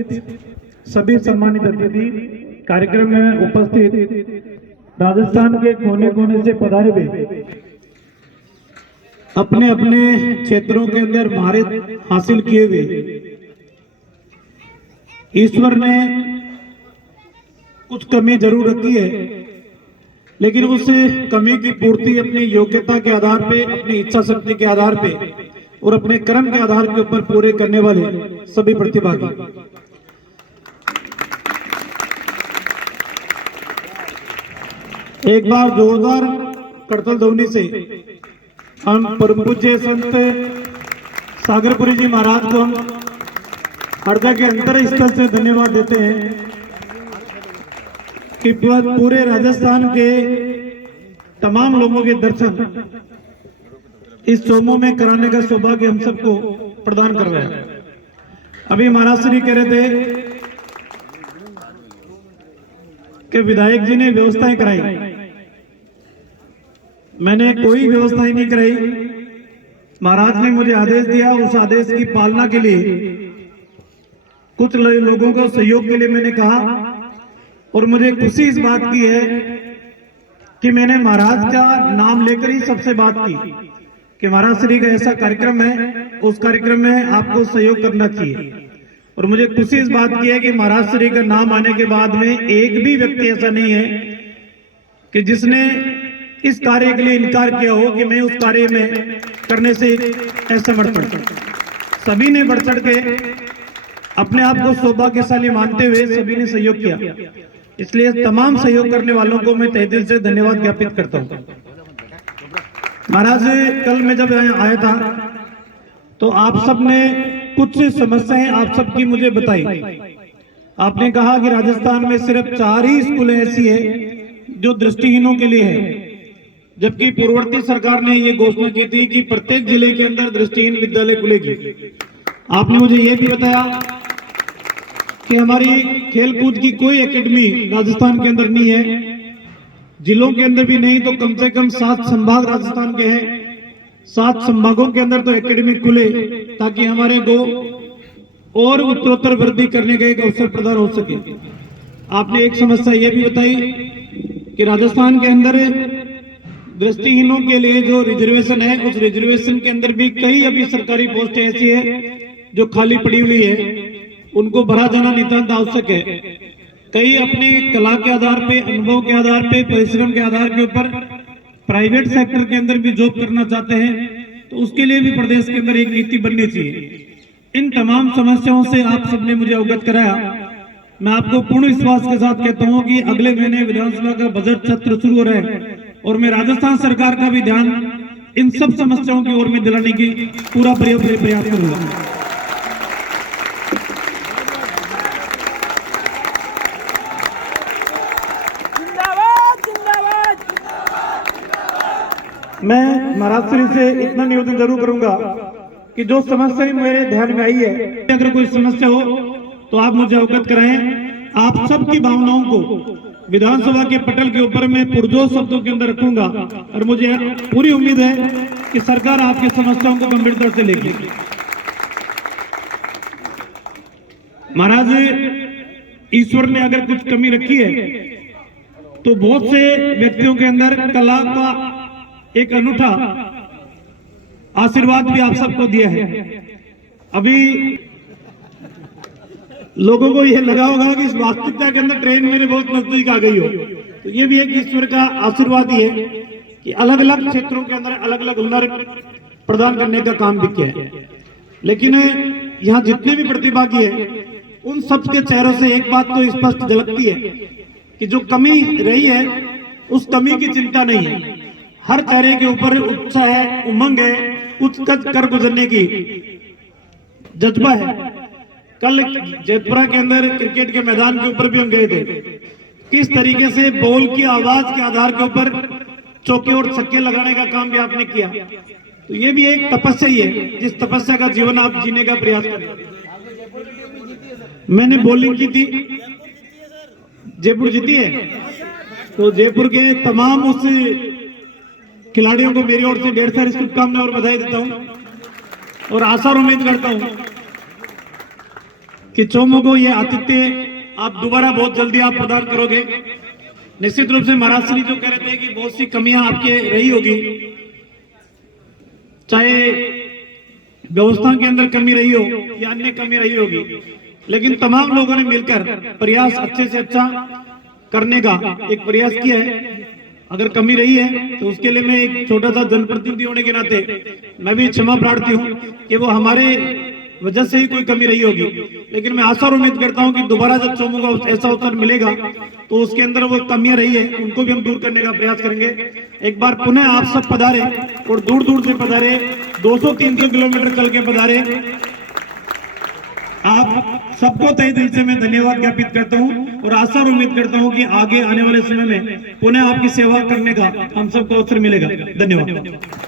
उपस्थित सभी सम्मानित अतिथि, कार्यक्रम में उपस्थित राजस्थान के कोने कोने से पधारे हुए, अपने अपने क्षेत्रों के अंदर महारत हासिल किए हुए, ईश्वर ने कुछ कमी जरूर रखी है, लेकिन उस कमी की पूर्ति अपनी योग्यता के आधार पे, अपनी इच्छा शक्ति के आधार पे और अपने कर्म के आधार के ऊपर पूरे करने वाले सभी प्रतिभागी। एक बार जोरदार करतल ध्वनि से हम परम पूज्य संत सागरपुरी जी महाराज को हम हृदय के अंतर स्थल से धन्यवाद देते हैं कि पूरे राजस्थान के तमाम लोगों के दर्शन इस सोमो में कराने का सौभाग्य हम सबको प्रदान कर रहे हैं। अभी महाराज श्री कह रहे थे कि विधायक जी ने व्यवस्थाएं कराई, मैंने कोई व्यवस्थाएं नहीं कराई। महाराज ने मुझे आदेश दिया, उस आदेश की पालना के लिए कुछ लोगों को सहयोग के लिए मैंने कहा, और मुझे खुशी इस बात की है कि मैंने महाराज का नाम लेकर ही सबसे बात की कि महाराज श्री का ऐसा कार्यक्रम है, उस कार्यक्रम में आपको सहयोग करना चाहिए। और मुझे खुशी इस बात की है कि महाराज श्री का नाम आने के बाद में एक भी व्यक्ति ऐसा नहीं है कि जिसने इस कार्य के लिए इनकार किया हो कि मैं उस कार्य में करने से असमर्थ हूं। सभी ने बढ़ चढ़ के अपने आप को सौभाग्यशाली मानते हुए सभी ने सहयोग किया, इसलिए तमाम सहयोग करने वालों को मैं तहे दिल से धन्यवाद ज्ञापित करता हूं। महाराज, कल मैं जब आया था तो आप सब ने कुछ समस्याएं आप सबकी मुझे बताई। आपने कहा कि राजस्थान में सिर्फ 4 ही स्कूल ऐसी है जो दृष्टिहीनों के लिए है, जबकि पूर्ववर्ती सरकार ने ये घोषणा की थी कि प्रत्येक जिले के अंदर दृष्टिहीन विद्यालय खुलेगी। आपने मुझे ये भी बताया कि हमारी खेलकूद की कोई एकेडमी राजस्थान के अंदर नहीं है, जिलों के अंदर भी नहीं तो कम से कम 7 संभाग राजस्थान के हैं, 7 संभागों के अंदर तो एकेडमी खुले ताकि हमारे को और उत्तरोत्तर वृद्धि करने का एक अवसर प्रदान हो सके। आपने एक समस्या यह भी बताई कि राजस्थान के अंदर दृष्टिहीनों के लिए जो रिजर्वेशन है, उस रिजर्वेशन के अंदर भी कई अभी सरकारी पोस्टें ऐसी है जो खाली पड़ी हुई है, उनको भरा जाना नितांत आवश्यक है। कई अपनी कला के आधार पे, अनुभव के आधार पे, परिश्रम के आधार के ऊपर प्राइवेट सेक्टर के अंदर भी जॉब करना चाहते हैं, तो उसके लिए भी प्रदेश के अंदर एक नीति बननी चाहिए। इन तमाम समस्याओं से आप सबने मुझे अवगत कराया। मैं आपको पूर्ण विश्वास के साथ कहता हूं कि अगले महीने विधानसभा का बजट सत्र शुरू हो रहा है और मैं राजस्थान सरकार का भी ध्यान इन सब समस्याओं की ओर में दिलाने की पूरा प्रयास करूंगा। मैं महाराज श्री से इतना निवेदन जरूर करूंगा कि जो समस्या मेरे ध्यान में आई है, अगर कोई समस्या हो तो आप मुझे अवगत कराएं। आप सबकी भावनाओं को विधानसभा के पटल के ऊपर मैं पुरजोर शब्दों के अंदर रखूंगा और मुझे पूरी उम्मीद है कि सरकार आपकी समस्याओं को गंभीरता से लेगी। महाराज, ईश्वर ने अगर कुछ कमी रखी है तो बहुत से व्यक्तियों के अंदर कला का एक अनूठा आशीर्वाद भी आप सबको दिया है। अभी लोगों को यह लगा होगा कि इस वास्तविकता के अंदर ट्रेन मेरे बहुत नजदीक आ गई हो, तो ये भी एक ईश्वर का आशीर्वाद ही है कि अलग अलग क्षेत्रों के अंदर अलग अलग हुनर प्रदान करने का काम भी किया है। लेकिन यहाँ जितने भी प्रतिभागी हैं, उन सब के चेहरों से एक बात तो स्पष्ट झलकती है कि जो कमी रही है उस कमी की चिंता नहीं है। हर चेहरे के ऊपर उत्साह है, उमंग है, उत्कर्ष कर गुजरने की जज्बा है। कल जयपुरा के अंदर क्रिकेट के मैदान के ऊपर भी हम गए थे, किस तरीके से बॉल की आवाज के आधार के ऊपर चौके और छक्के लगाने का काम भी आपने किया। तो ये भी एक तपस्या ही है, जिस तपस्या का जीवन आप जीने का प्रयास करें। मैंने बॉलिंग की थी, जयपुर जीती है, तो जयपुर के तमाम उस खिलाड़ियों को मेरी ओर से ढेर सारी शुभकामनाएं और बधाई देता हूं और आशा और उम्मीद करता हूं कि चोमू को ये आतिथ्य आप दोबारा बहुत जल्दी आप प्रदान करोगे। निश्चित रूप से महाराज श्री जो कह रहे थे कि बहुत सी कमियां आपके रही होगी, चाहे व्यवस्था के अंदर कमी रही हो या अन्य कमी रही होगी, लेकिन तमाम लोगों ने मिलकर प्रयास अच्छे से अच्छा करने का एक प्रयास किया है। अगर कमी रही है तो उसके लिए मैं एक छोटा सा जनप्रतिनिधि होने के नाते मैं भी क्षमा प्रार्थी हूं कि वो हमारे वजह से ही कोई कमी रही होगी, लेकिन मैं आशा और उम्मीद करता हूं कि दोबारा जब चोमू का ऐसा अवसर मिलेगा तो उसके अंदर वो कमियां रही है उनको भी हम दूर करने का प्रयास करेंगे। एक बार पुनः आप सब पधारे और दूर दूर से पधारे, 200-300 किलोमीटर चल के पधारे। आप सबको तहे दिल से मैं धन्यवाद ज्ञापित करता हूं और आशा और उम्मीद करता हूं कि आगे आने वाले समय में पुनः आपकी सेवा करने का हम सबको अवसर मिलेगा। धन्यवाद।